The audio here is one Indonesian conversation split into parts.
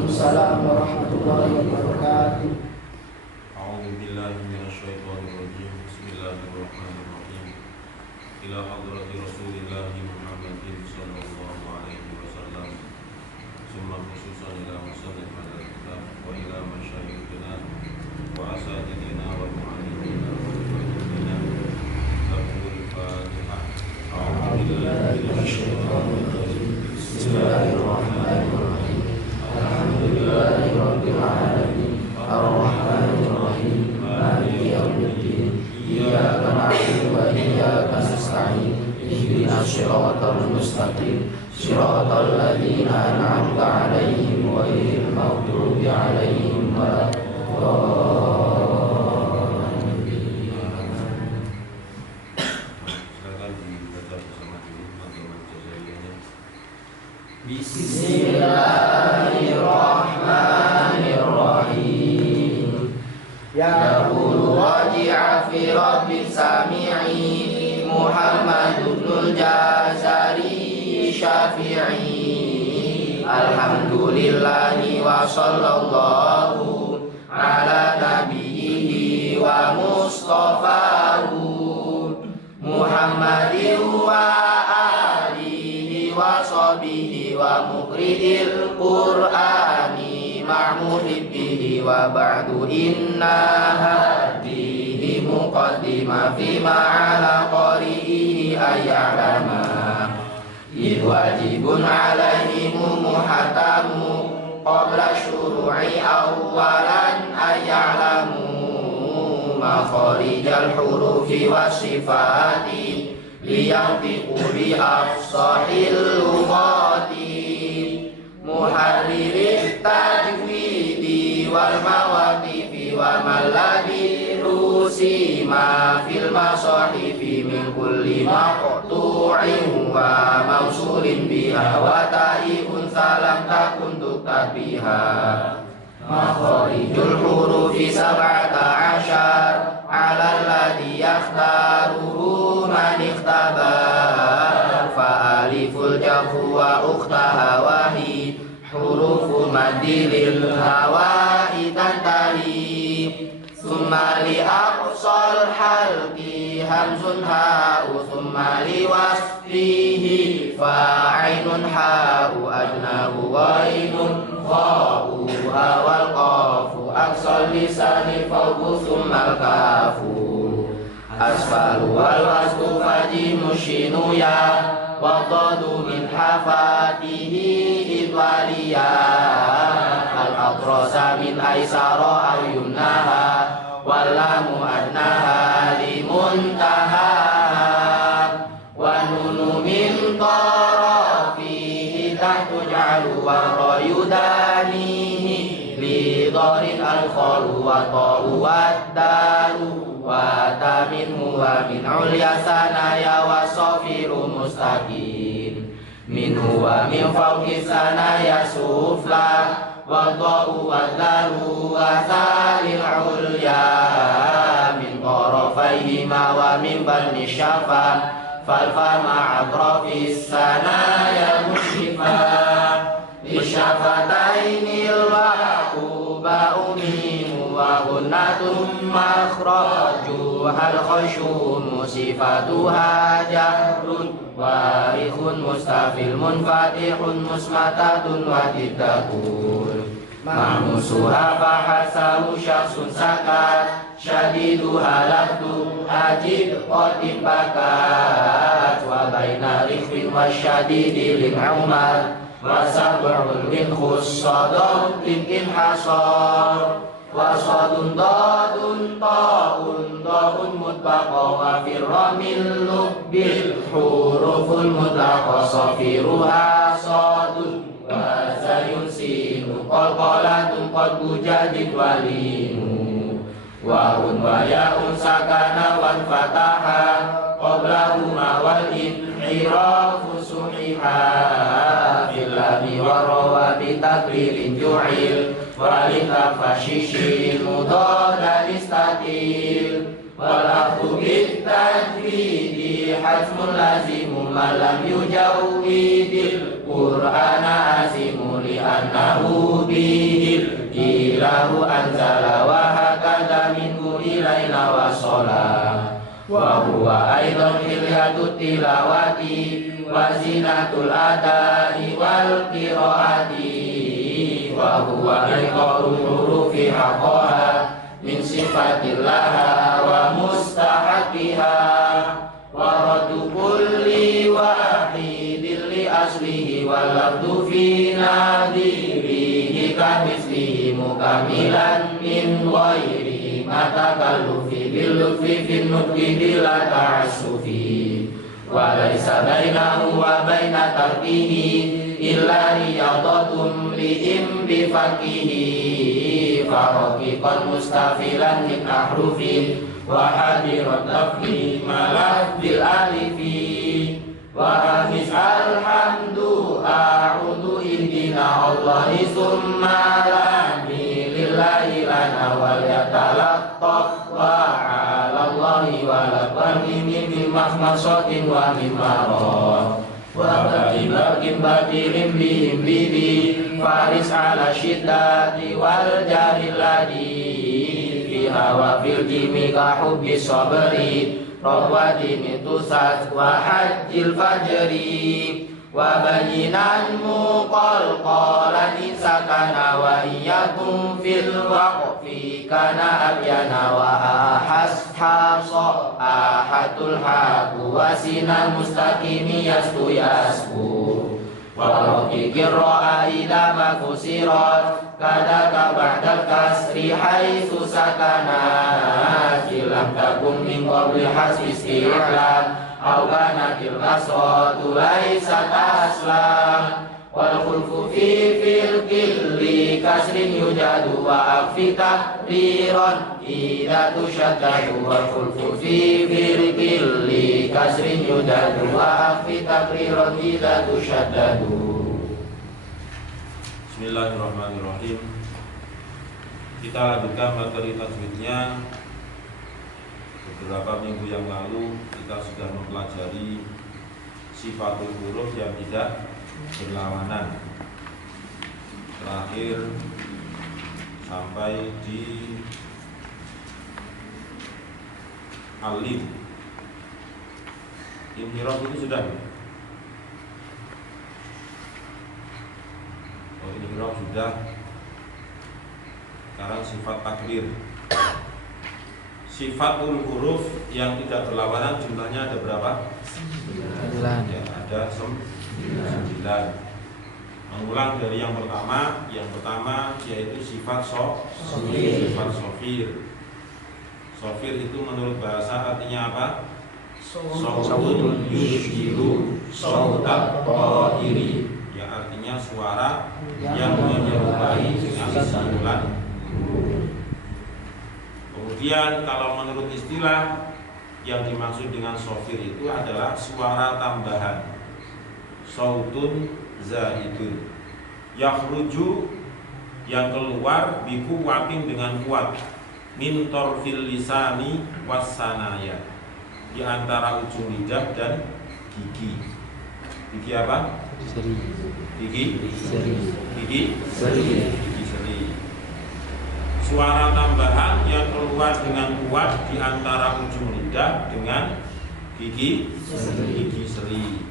Waalaikumsalam warahmatullahi wabarakatuh. A'udzu billahi minasyaitonir rajim. Bismillahirrahmanirrahim. Ila hadrati Rasulillah Muhammadin sallallahu alaihi wasallam. Summa khususan ila musannif al-kitab wa ila masyayikhina wa asatidina wa mu'allimina wa mu'allimina. Al-Fatihah. A'udzu billahi minasyaitonir rajim. Bismillahirrahmanirrahim. Alhamdulillahi rabbil alamin. Ar-Rahmanir Rahim. Maliki yaumiddin. Iyyaka na'budu wa iyyaka nasta'in. Ihdinas siratal mustaqim. Siratal ladzina an'amta 'alaihim ghairil maghdubi 'alaihim waladdallin. Silakan dibaca bersama dulu teman-teman jazairnya. Bismillahirrahmanirrahim. Yaqulu raji'a fi rabbis sami'i Muhammadul Jazari Syafi'i. Alhamdulillahi wa sallallahu ala nabiyhi wa mustafahu Muhammadin wa alihi wa sahbihi wa muqri'il qur'ani ma'muhibbihi wa ba'du inna hadihi muqaddima fi ma'ala qari'ihi ayyalama id wajibun alaihimu muhatamu qabla syuru'i awalan ayyalamu makharijal hurufi wasifati liyantiqu bi afsahil lughati muharriril tajwidi wal mawaqifi wa malladhi rusima fil masahifi min kulli maqtu'in wa mausulin biha wa ta'i'un salam takun tuktabiha makharijul hurufi sab'ata asyar ala alladhi yakhtaruhu man ikhtabar fa aliful jafu wa ukhtaha wahi hurufu madilil hawa'i tantahi summa li aqsal halqi hamzun ha'u summa li wasfihi fa'ainun ha'u adnahu ghainun kha'u hawal qafu aqsal lisani fawqu summal kafu asfalu wal wasfu fajimu shinu ya wa qadu min hafatihi idwaliya al atrasa min aisara aw yumnaha wallamu adnaha limuntaha wa nunu min tarafihi tahtujalu wa rayudanihi li dharin al-khalu wa ta'u wa daru wa taminhu wa min ulya sanaya wa safiru mustaqim minhu wa min fawqi sanaya sufla wa ta'u wa daru wa salil ulya min tarafayhima wa min bani syafa falfa ma'atrafis sanaya musyifa bisyafatainil wa'u ba'umimu wa gunnatum makhrajuhal khashumu sifatuha jahrun warikhun mustafil munfatihun musmatatun wa tiddakun ma'musuha fahasahu syakhsun sakat syadiduha labdu ajib qatim bakat wa baina rifin wa syadidi lim'umar wa sab'ul min khussadun limkin hasar wa sadun dadun ta'un da'un mutbaqa wa firramil lubbil huruful mutlaqa safiruha sadun wa zayun sinu qalqalatun qad bujadid walimu wa un wa ya'un sakana wan fataha qablahuma wal inhirafu suhiha fil lami wa rawa bi takririn ju'il wa litafashishil mudada listatil Walafdu bitajwidi hajmun lazimu malam yujawwidil Qur'ana azimu li'annahu bihil ilahu anzala wa hakada minhu ilaina wa sholah wa huwa aidan hilyatut tilawati wa zinatul adai wal qiraati wa huwa iqarul hurufi haqqaha min sifatillah wa mustahaqiha wa raddu kulli wahidin li aslihi wal lafdu fi nadirihi kamithlihi mukamilan min ghairi matakallufi bil lutfi fin nutqi bila ta'assufi wa laisa bainahu wa baina tarkihi illa riyadatum li'im bifaqihi faraqiqan mustafilan min ahrufin wa hadirat lafzi malaf bil alifi wa hafiz alhamdu a'udhu ihdina Allahi summa lami lillahi lana wal yatalaqqaf wa ala Allahi wa labani min mahmasatin wa min marad wa batin batilin bihim bibi faris ala syiddati wal jaril ladi fiha wa fil jimi ka hubbi sabri rawati mitusat wa hajjil fajri wa bayinan muqalqalan insakana wa iyakum fil waqfi kana abyana wa ahas hasa ahatul haqu wa sinan mustaqimi yastu yasku wa raqiqir ra'a ila makusirat kadaka ba'dal kasri haitsu sakana kilam takum min qabli hasbi isti'lam aw kanatil qasatu laisa taslam wal khulfu fi fil qilli kasrin yujadu wa afi takdiran idza tushaddadu wal khulfu fi fil qilli kasrin yujadu wa afi takdiran idza tushaddadu. Bismillahirrahmanirrahim. Kita lanjutkan materi tajwidnya. Beberapa minggu yang lalu kita sudah mempelajari sifatul huruf yang tidak berlawanan. Terakhir sampai di alif. Inhiraf itu sudah. Oh, inhiraf sudah. Sekarang sifat takdir. Sifatul huruf yang tidak berlawanan jumlahnya ada berapa? 9. Ya, ada 9. Mengulang dari yang pertama yaitu sifat sifat sofir. Sofir itu menurut bahasa artinya apa? Sautun yushkiru sautat ta'iri, yang artinya suara yang menyerupai dengan siulan. Kemudian kalau menurut istilah yang dimaksud dengan sofir itu adalah suara tambahan, sautun zaidun, yakhruju yang keluar biku wakin dengan kuat, min torfil lisani wassanaya, di antara ujung lidah dan gigi. Gigi apa? Seri. Gigi Seri. Gigi Seri. Gigi seri. Suara tambahan yang keluar dengan kuat di antara ujung lidah dengan gigi seri.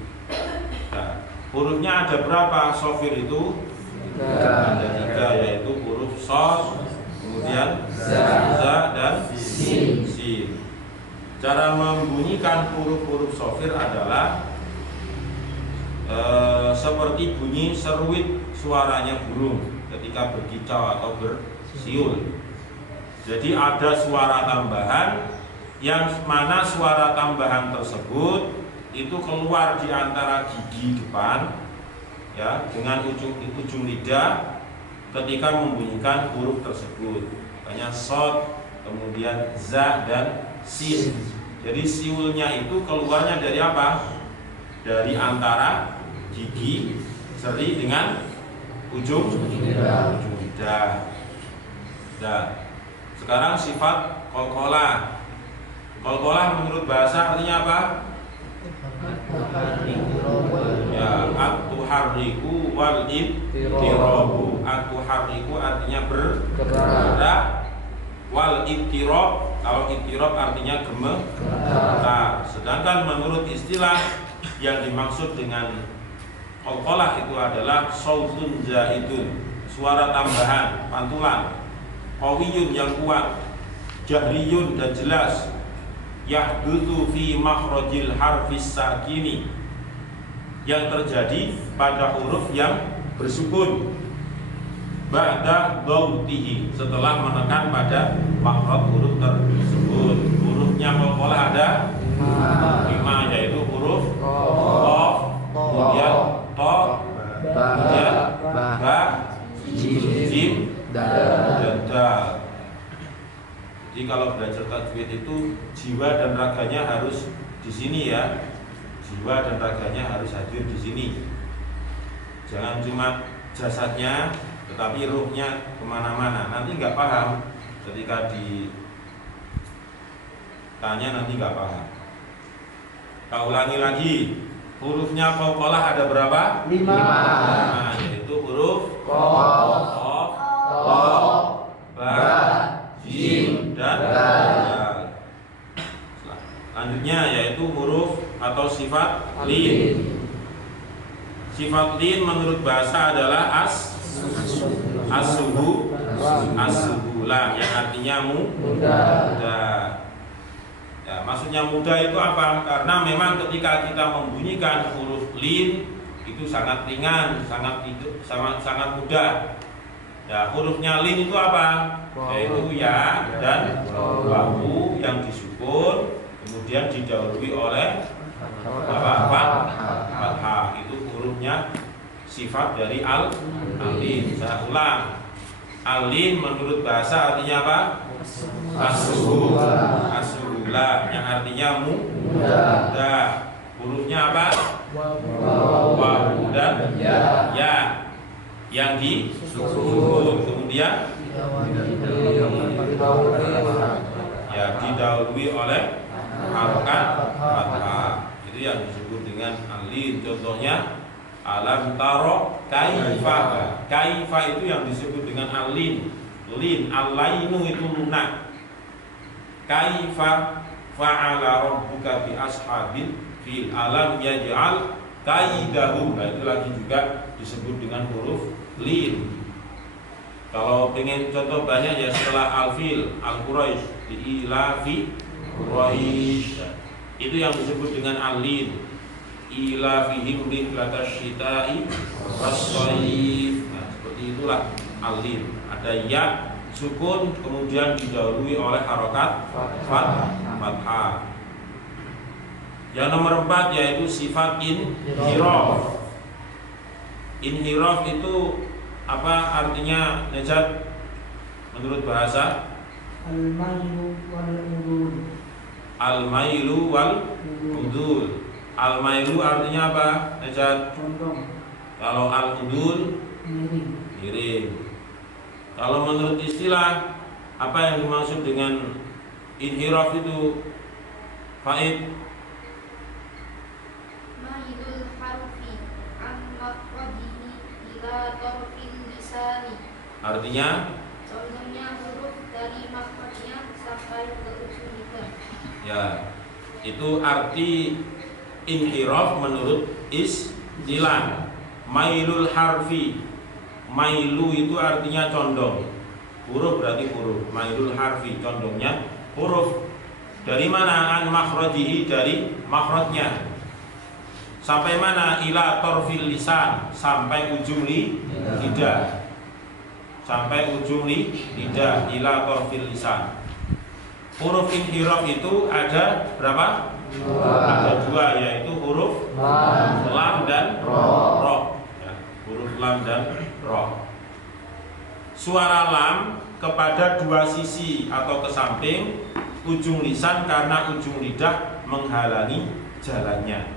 Nah, hurufnya ada berapa sofir itu? Ada 3, yaitu huruf sod, kemudian za dan sin. Cara membunyikan huruf-huruf sofir adalah seperti bunyi seruit suaranya burung ketika berkicau atau bersiul. Jadi ada suara tambahan yang mana suara tambahan tersebut itu keluar di antara gigi depan, ya, dengan ujung lidah ketika membunyikan huruf tersebut. Makanya sod, kemudian za dan sin. Jadi siulnya itu keluarnya dari apa? Dari antara gigi seri dengan ujung lidah. Nah, sekarang sifat qalqalah. Qalqalah menurut bahasa artinya apa? Ya, at-tuharriku wal ittirabu. At-tuharriku artinya bergerak, wal ittirab, kalau ittirab artinya gemetar. Sedangkan menurut istilah yang dimaksud dengan qalqalah itu adalah sautun zaidun, suara tambahan, pantulan, qawiyun yang kuat, jahriyun dan jelas, yahdutsu fi makhrajil harfis sakini, yang terjadi pada huruf yang bersukun, ba'da dhautihi, setelah menekan pada makhraj huruf tersebut. Hurufnya qalqalah ada 5, yaitu huruf qaf, kemudian ta, kemudian ba, jim, dan dal. Jadi kalau belajar tajwid itu jiwa dan raganya harus di sini ya. Jiwa dan raganya harus hadir di sini. Jangan cuma jasadnya, tetapi ruhnya kemana-mana. Nanti nggak paham. Ketika ditanya nanti nggak paham. Kita ulangi lagi. Hurufnya qalqalah ada berapa? 5. Nah, yaitu huruf Qaf, ta, ba, jim, dan dal. Selanjutnya yaitu huruf atau sifat lin. Sifat lin menurut bahasa adalah as-subu, as-subulah, yang artinya mudah. Ya, maksudnya mudah itu apa? Karena memang ketika kita membunyikan huruf lin itu sangat ringan, sangat mudah. Ya, hurufnya lin itu apa? Yaitu ya dan wawu yang disukun, kemudian didahului oleh fathah. Itu hurufnya sifat dari al-lin. Saya ulang. Al-lin menurut bahasa artinya apa? As-subulah, yang artinya mudah. Hurufnya apa? Wawu dan ya yang disukun, kemudian ya didahului oleh harokat fathah. Itu yang disebut dengan al-lin. Contohnya alam taro kaifa. Kaifa itu yang disebut dengan al-lin. Lin, al-lainu itu lunak. Kaifa fa'ala rabbuka bi ashabil fil, alam yaj'al kaidahum. Nah, itu lagi juga disebut dengan huruf lin. Kalau pengen contoh banyak ya setelah al-fil, al-quraish, ilafi quraish. Itu yang disebut dengan al-lin. Ilafihim rihlatash shita'i was-shayf. Nah, seperti itulah al-lin. Ada ya sukun kemudian didahului oleh harokat fathah. Yang nomor 4 yaitu sifat inhiraf. Inhiraf itu apa artinya, Najat? Menurut bahasa Al-mailu wal udul. al-mailu wal udul. Al-mailu artinya apa, Najat? Condong, Kalau al-udul miring. Kalau menurut istilah, apa yang dimaksud dengan inhiraf itu, Faid? Mailul harfi an maqadihi ila tarfil lisani. Artinya? Contohnya huruf dari makhrajnya sampai ke ujung lidah. Ya, itu arti inhiraf menurut istilah. Mailul harfi. Mailu itu artinya condong. Huruf berarti huruf. Mailul harfi, condongnya huruf. Dari mana? An makhrajihi, dari makhrajnya. Sampai mana? Ila torfil lisan, sampai ujung lidah. Sampai ujung lidah, ila torfil lisan. Huruf inhiraf itu ada berapa? Ada 2, yaitu huruf lam dan ro. Ya, huruf lam dan ro. Suara lam kepada 2 sisi atau ke samping ujung lisan karena ujung lidah menghalangi jalannya.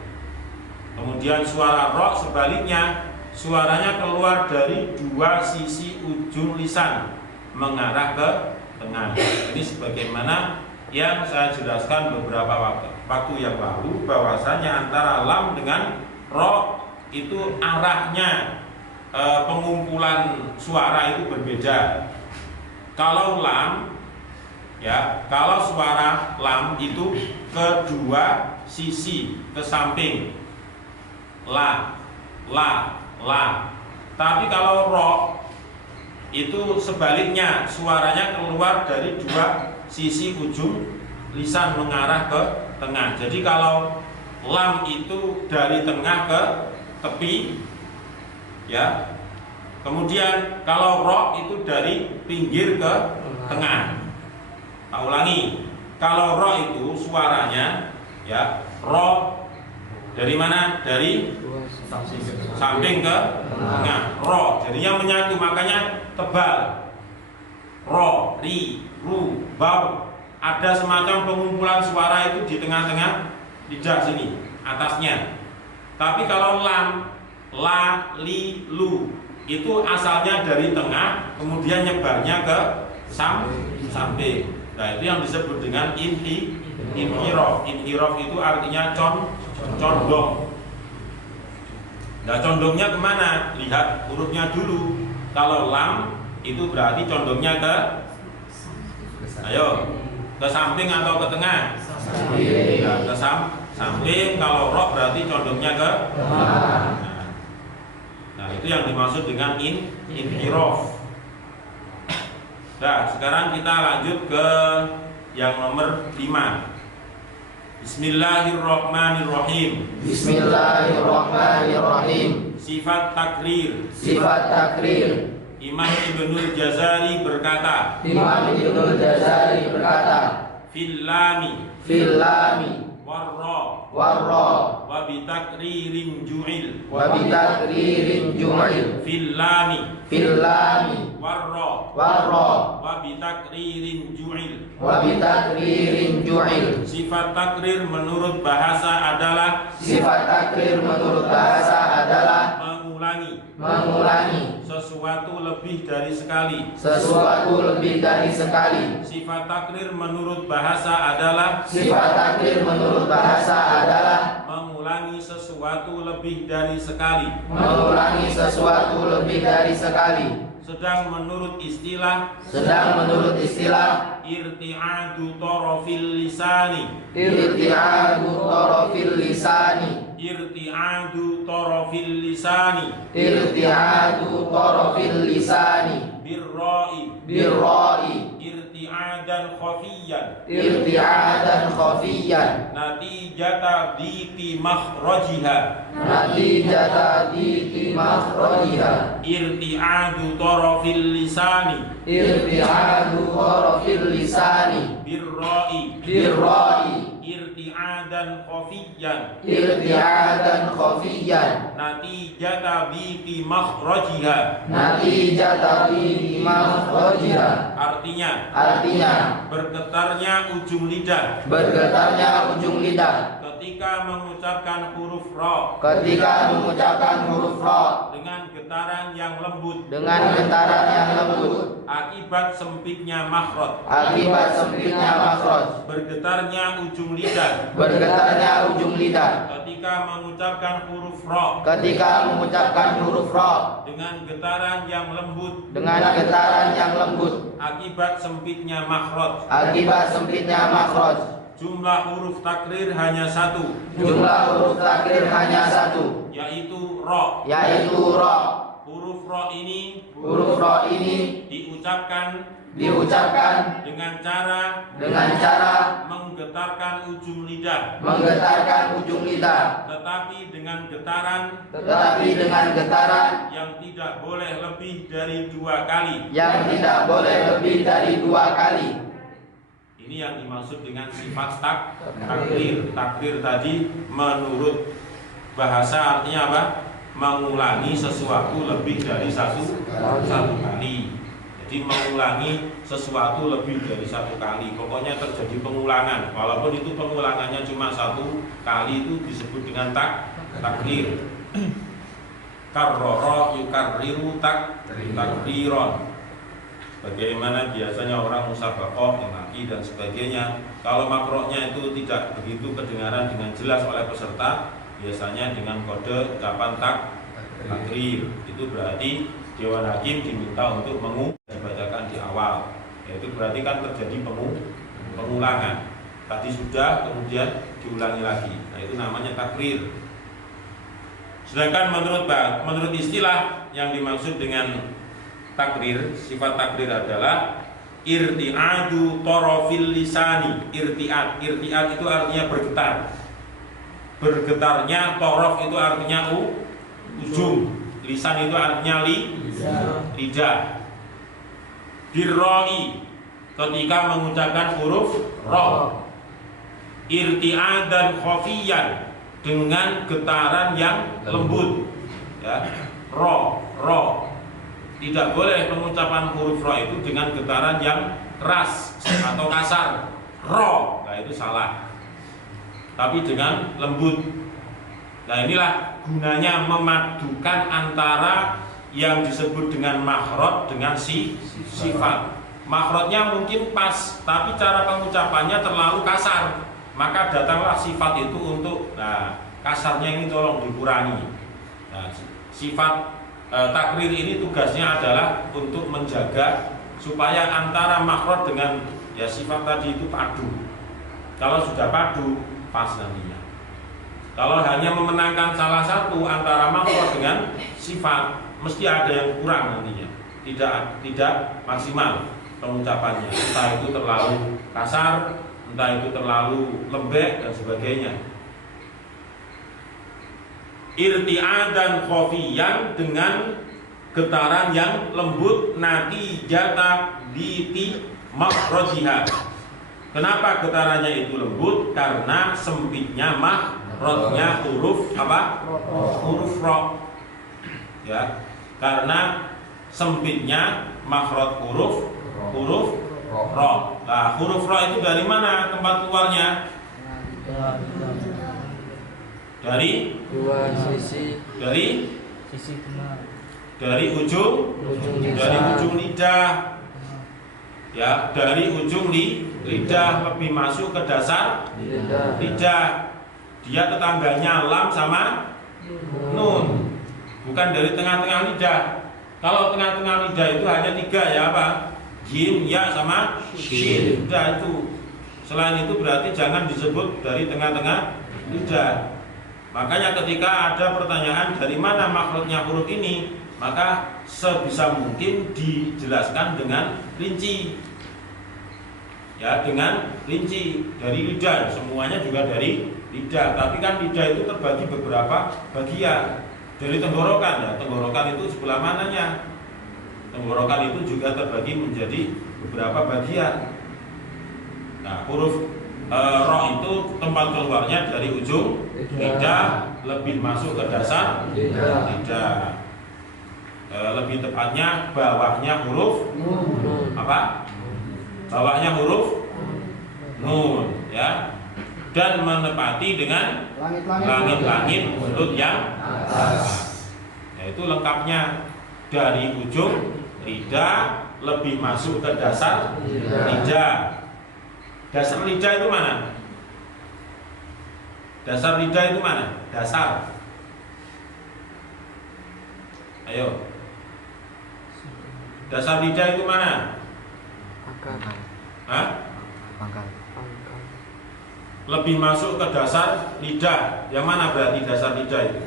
Kemudian suara ro sebaliknya, suaranya keluar dari 2 sisi ujung lisan mengarah ke tengah. Ini sebagaimana yang saya jelaskan beberapa waktu yang lalu, bahwasanya antara lam dengan ro itu arahnya pengumpulan suara itu berbeda. Kalau lam, ya, kalau suara lam itu kedua sisi ke samping, la. Tapi kalau ro itu sebaliknya, suaranya keluar dari dua sisi ujung lisan mengarah ke tengah. Jadi kalau lam itu dari tengah ke tepi, ya. Kemudian kalau ro itu dari pinggir ke tengah. Tak ulangi. Kalau ro itu suaranya, ya, ro dari mana? Dari samping ke tengah. Ro jadinya menyatu, makanya tebal. Ro, ri, ru, bau. Ada semacam pengumpulan suara itu di tengah-tengah lidah sini, atasnya. Tapi kalau lam, la, li, lu itu asalnya dari tengah, kemudian nyebarnya ke samping. Nah, itu yang disebut dengan inhirof. Inhirof itu artinya condong. Nah, condongnya kemana? Lihat hurufnya dulu. Kalau lam itu berarti condongnya ke, ayo, ke samping atau ke tengah? Ya, ke samping. Kalau ro berarti condongnya ke tengah. Nah, itu yang dimaksud dengan inhirof. Nah, sekarang kita lanjut ke yang nomor 5. Bismillahirrahmanirrahim. Bismillahirrahmanirrahim. Sifat takrir. Sifat takrir. Imam Ibnul Jazari berkata, Imam Ibnul Jazari berkata, fil lami warra wa bi takririn ju'il wa bi takririn ju'il fil lami warra wa bi takririn ju'il wa bi takririn ju'il. Sifat takrir menurut bahasa adalah mengulangi sesuatu lebih dari sekali. Sifat takrir menurut bahasa adalah mengulangi sesuatu lebih dari sekali. Sedang menurut istilah irti'adu tarafil lisani birra'i irti'adan khafiyan natijata diki makhrajiha irti'adu tarafil lisani birra'i irti'adan khafiyan natijata diki makhrajiha. Artinya bergetarnya ujung lidah ketika mengucapkan huruf ro dengan getaran yang lembut akibat sempitnya makhraj. Bergetarnya ujung lidah ketika mengucapkan huruf ro dengan getaran yang lembut akibat sempitnya makhraj. Jumlah huruf takrir hanya satu, yaitu ro. Huruf ro ini diucapkan dengan cara menggetarkan ujung lidah, tetapi dengan getaran yang tidak boleh lebih dari 2 kali. Ini yang dimaksud dengan sifat takrir. Takrir tadi menurut bahasa artinya apa? Mengulangi sesuatu lebih dari satu kali. Jadi mengulangi sesuatu lebih dari 1 kali. Pokoknya terjadi pengulangan. Walaupun itu pengulangannya cuma 1 kali, itu disebut dengan takrir. Karrara yukarriru takriron. Bagaimana biasanya orang musabaqah yang laki dan sebagainya. Kalau makrohnya itu tidak begitu kedengaran dengan jelas oleh peserta, biasanya dengan kode ucapan takrir. Itu berarti Dewan Hakim diminta untuk dibacakan di awal. Itu berarti kan terjadi pengulangan. Tadi sudah, kemudian diulangi lagi. Nah, itu namanya takrir. Sedangkan menurut istilah yang dimaksud dengan takrir, sifat takrir adalah irti'adu tarafil lisani. Irti'ad itu artinya bergetar. Bergetarnya taraf itu artinya ujung. Lisan itu artinya lidah. Birroi ketika mengucapkan huruf ra. Irti'adan khafiyan dengan getaran yang lembut, ya. Ro. Tidak boleh pengucapan huruf ro itu dengan getaran yang keras atau kasar. Ro, nah itu salah. Tapi dengan lembut. Nah, inilah gunanya memadukan antara yang disebut dengan makhraj dengan sifat. Makhrajnya mungkin pas, tapi cara pengucapannya terlalu kasar. Maka datanglah sifat itu untuk, kasarnya ini tolong dikurangi. Nah, sifat takrir ini tugasnya adalah untuk menjaga supaya antara makhraj dengan sifat tadi itu padu. Kalau sudah padu, pas nantinya. Kalau hanya memenangkan salah satu antara makhraj dengan sifat, mesti ada yang kurang nantinya. Tidak maksimal pengucapannya. Entah itu terlalu kasar, entah itu terlalu lembek dan sebagainya. Irti'adan khafiyan dengan getaran yang lembut natijata diti makhrajiha. Kenapa getarannya itu lembut? Karena sempitnya makhrajnya huruf apa? Huruf ra. Ya. Karena sempitnya makhraj huruf ra. Nah, huruf ra itu dari mana tempat keluarnya? Dari dua sisi. Dari Sisi tengah. Dari ujung lidah. Ya, dari ujung lidah lebih masuk ke dasar lidah. Dia tetangganya lam sama nun. Bukan dari tengah-tengah lidah. Kalau tengah-tengah lidah itu hanya 3 ya, apa? Jim, ya sama shin. Sudah itu. Selain itu berarti jangan disebut dari tengah-tengah lidah. Makanya ketika ada pertanyaan dari mana makhrajnya huruf ini, maka sebisa mungkin dijelaskan dengan rinci. Ya, dengan rinci dari lidah. Semuanya juga dari lidah. Tapi kan lidah itu terbagi beberapa bagian. Dari tenggorokan, ya, tenggorokan itu sebelah mananya. Tenggorokan itu juga terbagi menjadi beberapa bagian. Nah, huruf ro itu tempat keluarnya dari ujung lidah lebih masuk ke dasar lidah. Lebih tepatnya bawahnya huruf apa? Bawahnya huruf nun, ya. Dan menepati dengan langit-langit mulut yang atas. Yaitu lengkapnya dari ujung lidah lebih masuk ke dasar lidah. Dasar lidah itu mana? Dasar lidah itu mana? Dasar. Ayo. Dasar lidah itu mana? Pangkal. Hah? Pangkal. Lebih masuk ke dasar lidah. Yang mana berarti dasar lidah itu?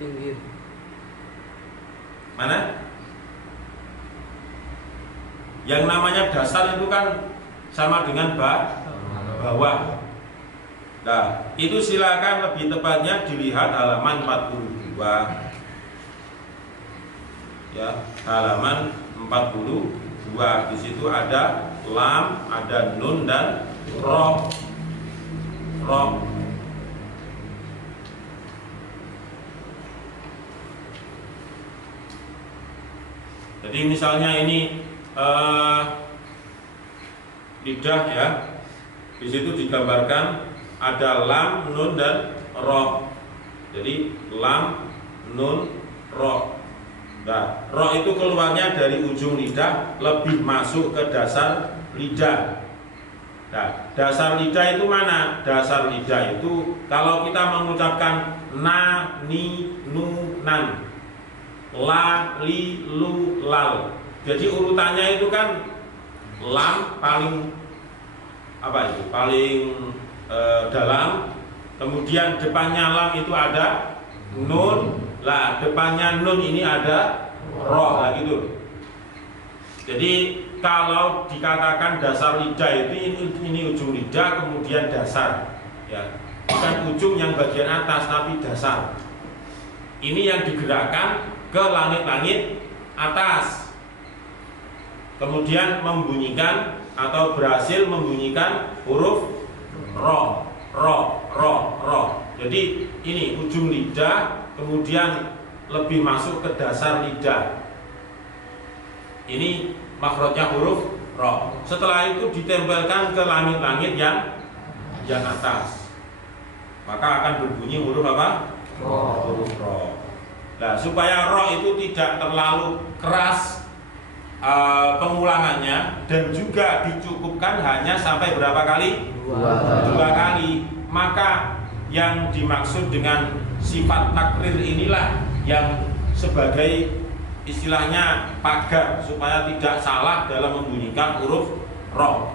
Pinggir. Mana? Yang namanya dasar itu kan sama dengan bawah. Nah, itu silakan lebih tepatnya dilihat halaman 42. Ya, halaman 42. Di situ ada lam, ada nun dan ro. Jadi misalnya ini lidah, ya. Di situ digambarkan ada lam, nun dan ro. Jadi lam, nun, ro. Nah, ro itu keluarnya dari ujung lidah, lebih masuk ke dasar lidah. Nah, dasar lidah itu mana? Dasar lidah itu kalau kita mengucapkan na, ni, nu, nan, la, li, lu, lal. Jadi urutannya itu kan lam paling apa itu? Paling dalam. Kemudian depannya lam itu ada nun. Lah depannya nun ini ada roh, lah gitu. Jadi kalau dikatakan dasar lidah itu ini ujung lidah kemudian dasar, ya bukan ujung yang bagian atas tapi dasar. Ini yang digerakkan ke langit-langit atas, kemudian membunyikan atau berhasil membunyikan huruf ro, ro, ro, ro. Jadi ini ujung lidah kemudian lebih masuk ke dasar lidah. Ini makhrajnya huruf ro. Setelah itu ditempelkan ke langit-langit yang atas, maka akan berbunyi huruf apa? Ro. Huruf ro. Nah, supaya ro itu tidak terlalu keras pengulangannya dan juga dicukupkan hanya sampai berapa kali? Dua kali. Maka yang dimaksud dengan sifat takrir inilah yang sebagai istilahnya pagar supaya tidak salah dalam membunyikan huruf ro.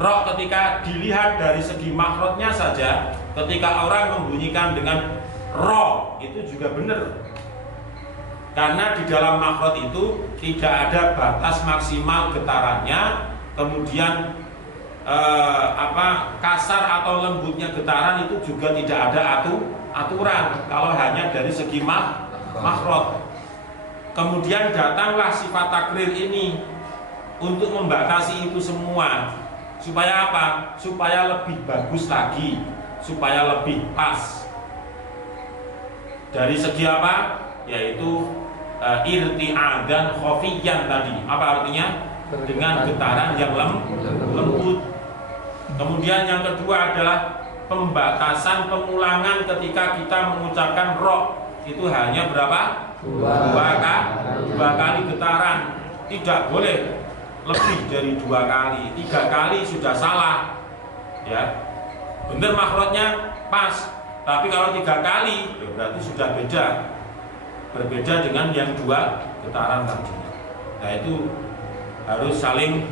Ro ketika dilihat dari segi makhrajnya saja, ketika orang membunyikan dengan ro itu juga benar. Karena di dalam makhraj itu tidak ada batas maksimal getarannya, kemudian kasar atau lembutnya getaran itu juga tidak ada aturan kalau hanya dari segi makhraj. Kemudian datanglah sifat takrir ini untuk membatasi itu semua. Supaya apa? Supaya lebih bagus lagi, supaya lebih pas. Dari segi apa? Yaitu irti'adan khofiyan tadi. Apa artinya? Dengan getaran yang lembut. Kemudian yang kedua adalah pembatasan pengulangan ketika kita mengucapkan ro. Itu hanya berapa? Dua kali getaran. Tidak boleh lebih dari 2 kali. 3 kali sudah salah, ya. Benar makhrajnya pas, tapi kalau 3 kali ya berarti sudah berbeda dengan yang 2 getaran tadi. Nah, itu harus saling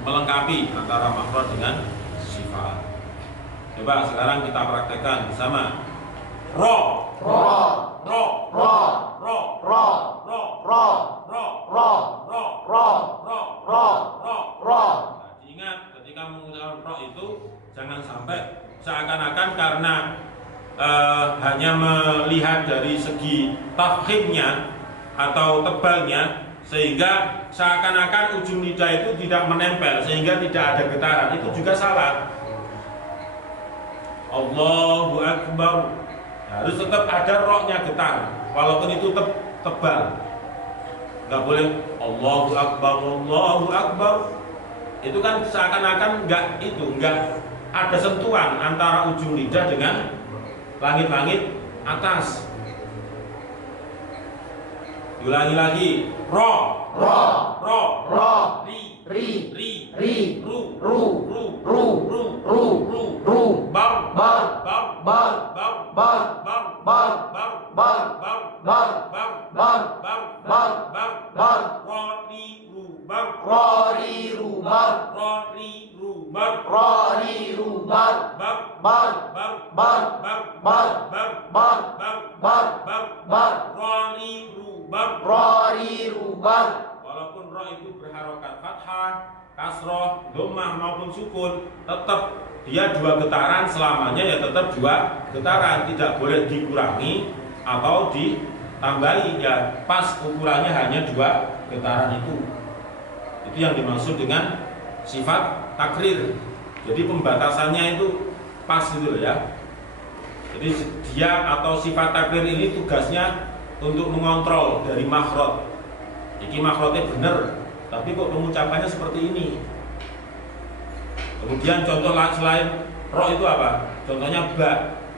melengkapi antara makhraj dengan sifat. Coba sekarang kita praktekkan bersama. Ro, Ro. ro, Ro. ro, Ro. ro, Ro. ro, Ro. ro, Ro. ro, Ro. ro. Ro. Nah, diingat ketika mengucapkan ro itu jangan sampai seakan-akan karena hanya melihat dari segi tafkhimnya atau tebalnya sehingga seakan-akan ujung lidah itu tidak menempel sehingga tidak ada getaran. Itu juga salah. Allahu Akbar, harus tetap ada rohnya getar walaupun itu tebal. Nggak boleh Allahu Akbar, Allahu Akbar. Itu kan seakan-akan nggak ada sentuhan antara ujung lidah dengan langit-langit atas. Diulangi lagi. Ro, Ro. ro, Ro. ri, Ri. ri, Ri. ru, Ru. ru, Ru. ru, Ru. ru, Ru. bam, Bam. bam, Bam. bam, Bam. bam, Bam. bam, Bam. bam, Bam. bam, Bam. bam, Bam. bam, Bam. ro, ri, ru, bam, Ro. Ri. Ru. Bam. ro, ri, ru, bam, Ro. Ri. Ru. Bam. bam, Bam. bam, Bam. bam, Bam. bam, Bam. bam, Bam. bam, Bam. ro, ri, ru, bam. Ro. Ri. Ru. Bam. Walaupun ro itu berharokat fathah, kasroh, dhammah maupun sukun, tetap dia 2 getaran selamanya, ya tetap 2 getaran, tidak boleh dikurangi atau ditambahi, ya pas ukurannya hanya 2 getaran itu. Itu yang dimaksud dengan sifat takrir. Jadi pembatasannya itu pas gitu ya. Jadi dia atau sifat takrir ini tugasnya untuk mengontrol dari makhraj. Iki makhrajnya benar, tapi kok pengucapannya seperti ini. Kemudian contoh selain ro itu apa? Contohnya ba.